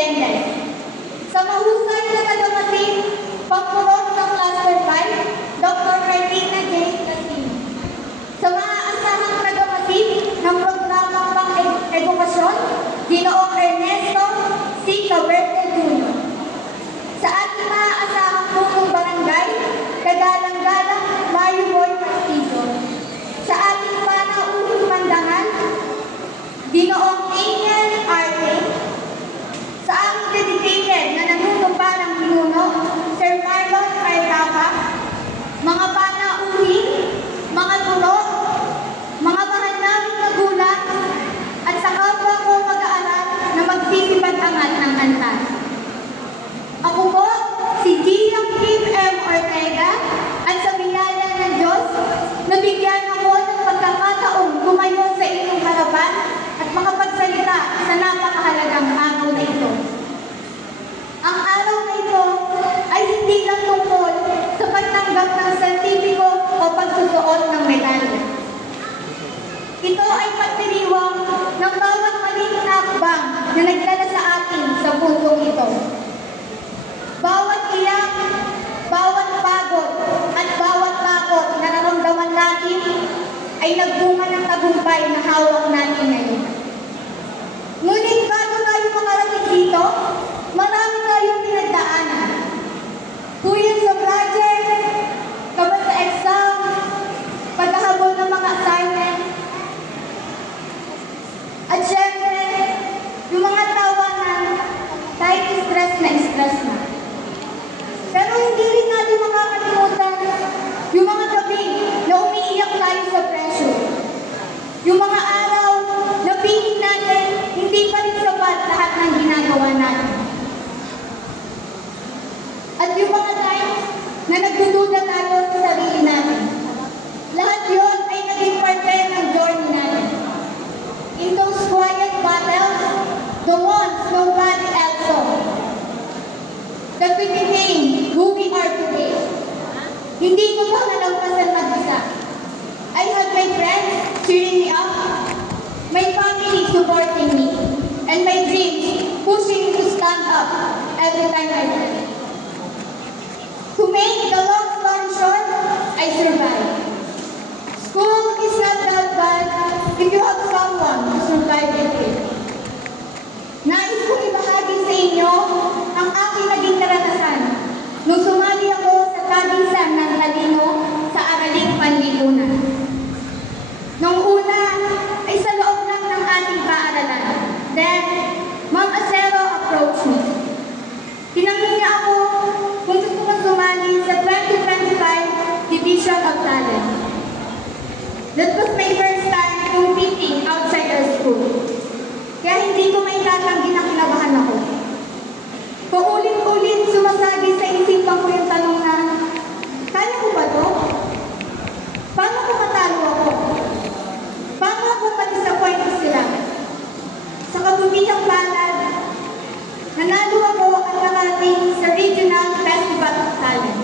Melendez. Sa mahusay na tagamasid, pagpurot ng Cluster 5, Dr. Carlina J. Casino. Sa maaasahang tagamasid ng programang pang-edukasyon, Ginoong Ernesto C. Caberte Jr. Sa ating maaasahang punong barangay, kagalang-galang Mario Boy Castillo. Sa ating panauhing pandangan, Ginoong Angel Arte. Sa aming dedicated na nanunumparang pinuno, Sir Marlon Artaca, mga panauhin, mga guro, mga mahal naming magulang, at sa kapwa ko mag-aaral na magsisipag-angat ng antas. Ako po, si Gia Kim M. Ortega, at sa biyaya ng Diyos, nabigyan ako ng pagkakataong tumayo sa inyong harapan at makapagsalita sa napakahalagang araw na ito. Ang araw na ito ay hindi lang tungkol sa pagtanggap ng sertipiko o pagsusuot ng medalya. Ito ay pagdiriwang ng bawat maling na hakbang na nagdala sa atin sa putong ito. Bawat iyak, bawat pagod, at bawat takot na naramdaman natin ay nagbunga ng tagumpay na hawak natin ngayon. Ngunit bago tayo makarating dito, marami tayong pinagdaanan. Tuyan sa project, kabat sa exam, paghahabol ng mga assignment, at syempre, yung mga tawanan, kahit stress na. Pero hindi rin natin makakalimutan yung mga gabi na umiiyak tayo sa pressure. Yung mga araw na piling natin, hindi pa rin sapat lahat ng ginagawa natin. At yung mga times na nagdududa tayo sa sarili natin. Lahat yun ay naging parte ng journey natin. In those quiet battles, the ones nobody else saw, that we became who we are today. Hindi ko pa nalampasan mag-isa. I had my friends cheering me up, my family supporting me, and my dreams pushing me to stand up every time I fell. To make the long story short, I survived. School is not that bad if you have someone to survive it with. Nais kong ibahagi sa inyo ang aking naging karanasan nung sumali ako sa tagisan ng talino sa Araling Panlipunan. Nung una ay sa loob lang ng ating paaralan. Then, Ma'am Acero approached me. Tinanong niya ako kung gusto kong sumali sa 2025 Division of Talent. That was my first time competing outside our school. Kaya hindi ko may tatanggi na kinabahan ako. Paulit-ulit sumasagi sa isipan ko yung tanong na, kaya ko ba to? Paano ko matalo ako? Paano ako ma-disappoint sila? Sa kabutihang palad, nanalo ako at narating sa Regional Festival of Talent.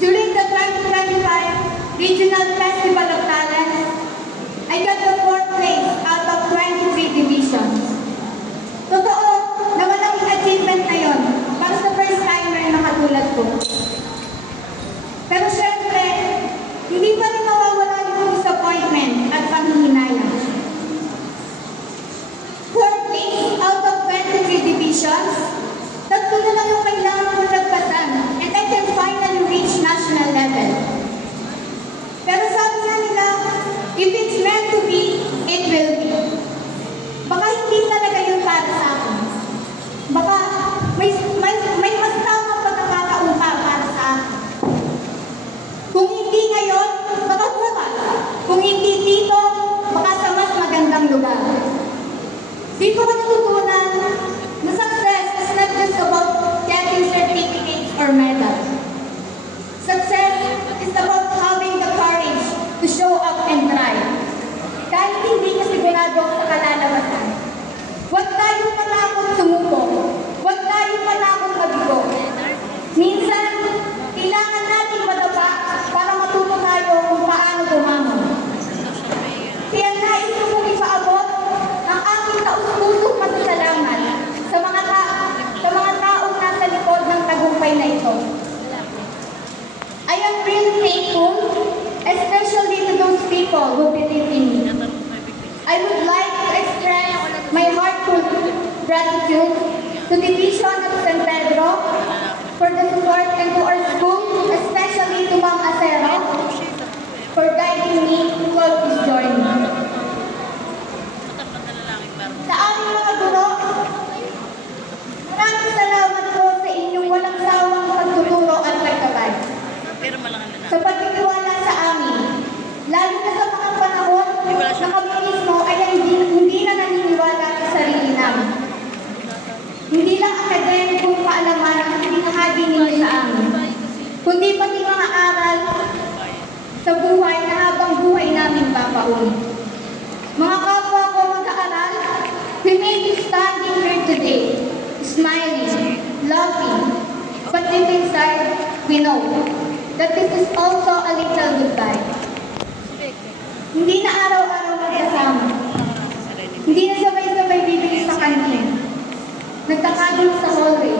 During the 2025 Regional Festival of Talent, I got the 4th place out of 23 divisions. gratitude to Division of San Pedro for the support and to our school, especially to Ma'am Acero, for guiding me throughout this journey. Sa aming mga guro, maraming salamat po sa inyong walang sawang pagtuturo at pagkabay. Sa pagtitiwala sa amin, lalo na sa mga panahon na kami mismo ay hindi na naniniwala sa sarili namin. Hindi lang akademikong kaalaman ang pinahagi ninyo sa amin, kundi pati mga aral sa buhay na habang buhay namin papauni. Mga kapwa ko mag-aaral, we may be standing here today, smiling, laughing, but deep inside, we know that this is also a little goodbye. Hindi na araw-araw magkasama. Hindi na sabay-sabay bibili sa kantin. Nagtakagin sa hallway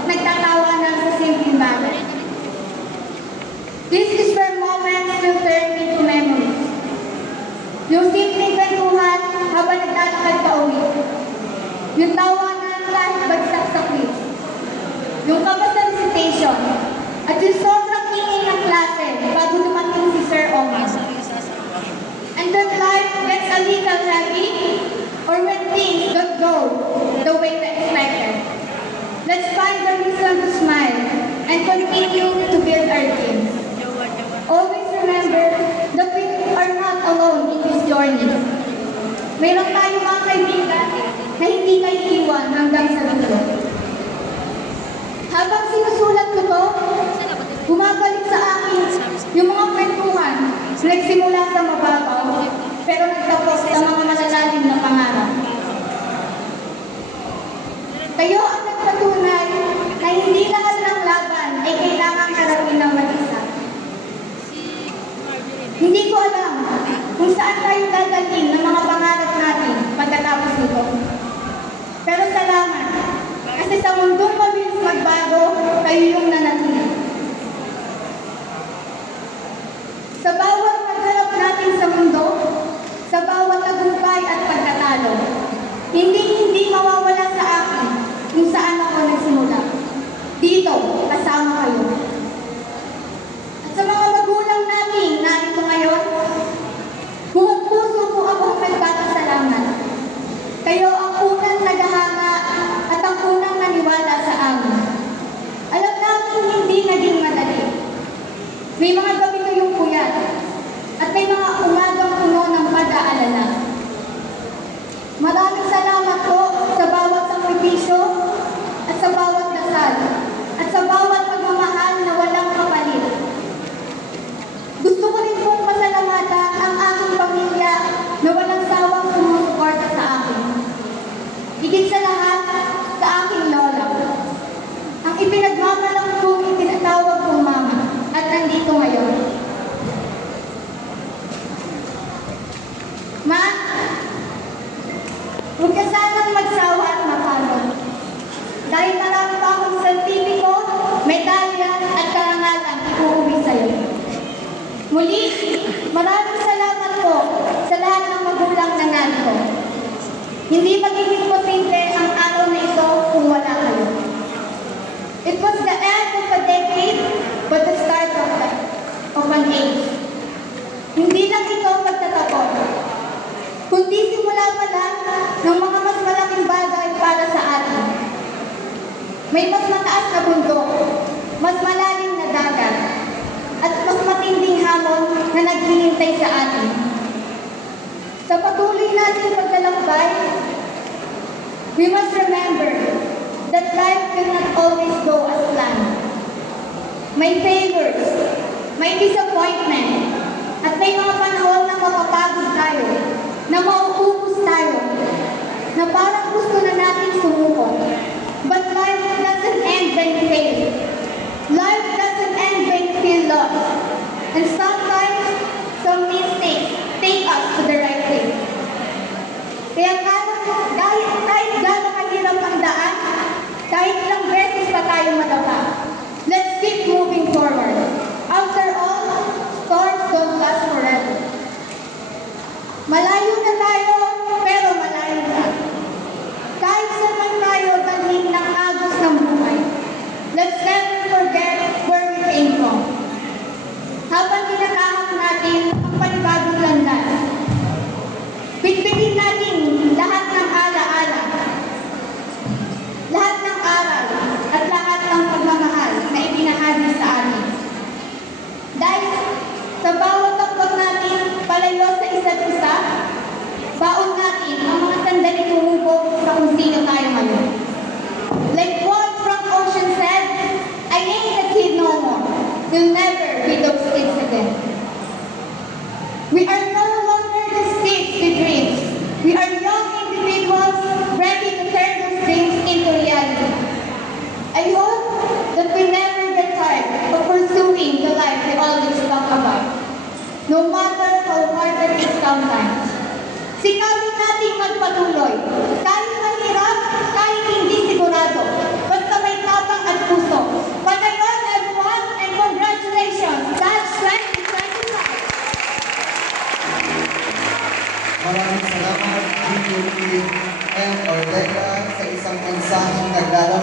at nagtatawanan sa simpleng bagay. This is where moments will turn into memories. Yung simpleng kwentuhan habang naglalakad pa uwi. Yung tawanan kahit bagsak sa quiz. Yung kaba sa recitation. At yung sobrang ingay ng klase bago dumating si Sir Omar. And then life gets a little heavy or when things don't go the way we expected. Let's find the reason to smile and continue to build our dreams. Always remember that we are not alone in this journey. Mayroon tayong mga kaibigan na hindi kayo iwan hanggang sa dulo. Habang sinusulat ko to, bumabalik sa akin yung mga kwentuhan na nagsimula sa mababaw pero nagtapos sa mga malalalim na pangarap. Kayo ang nagpatunay na hindi lahat ng laban ay kailangang harapin ng mag-isa. Hindi ko alam kung saan tayo dadalhin ng mga pangarap natin pagkatapos nito. Pero salamat, kasi sa mundong mabilis magbago, kayo yung nanatili. Sa bawat pagharap natin sa mundo, sa bawat tagumpay at pagkatalo, hindi mawawala sa akin kung saan ako nagsimula. Dito, kasama kayo. At sa mga magulang natin narito ngayon, buong puso po akong nagpapasalamat. Kayo ang unang naghahanga at ang unang naniwala sa amin. Alam namin hindi naging madali. May mga gabi kayong puyat at may mga umagang puno ng pag-aalala. Maraming salamat po sa bawat sakripisyo at sa bawat dasal at sa bawat pagmamahal na walang kapalit. Gusto ko rin pong pasalamatan ang aking pamilya na walang sawang sumusuporta sa akin. Higit sa lahat, sa aking lola. Ang ipinagmamalang kong itinatawag kong mama at nandito ngayon. Ma, huwag ka sanang magsawa at mapagod. Dahil marami pa akong sertipiko, medalya at karangalan iuuwi sa'yo. Muli, maraming salamat po sa lahat ng magulang na narito. Hindi magiging posible ang araw na ito kung wala kayo. It was the end of a decade, but the start of an age. Hindi lang ito pagtatapos, kundi simula pa lang ng mga mas malaking bagay para sa atin. May mas mataas na bundok, mas malalim na dagat, at mas matinding hamon na naghihintay sa atin. Sa patuloy natin paglalakbay, we must remember that life will not always go as planned. May failures, may disappointment, at may mga panahon na mapapagod tayo, na mauubos tayo, na parang gusto na natin sumuko. But life doesn't end when we fail. Life doesn't end when we feel lost. And sometimes, some mistakes take us to the right place. Kaya kahit gano'ng kahirap ang daan, kahit ilang beses pa tayo madapa, let's keep moving forward. After all, storms don't last forever. Malayo na tayo, pero malayo na. Kahit sa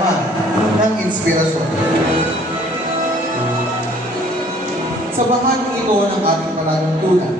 naman ng inspirasyon. Sa bahagi ito ng ating pananuntunan,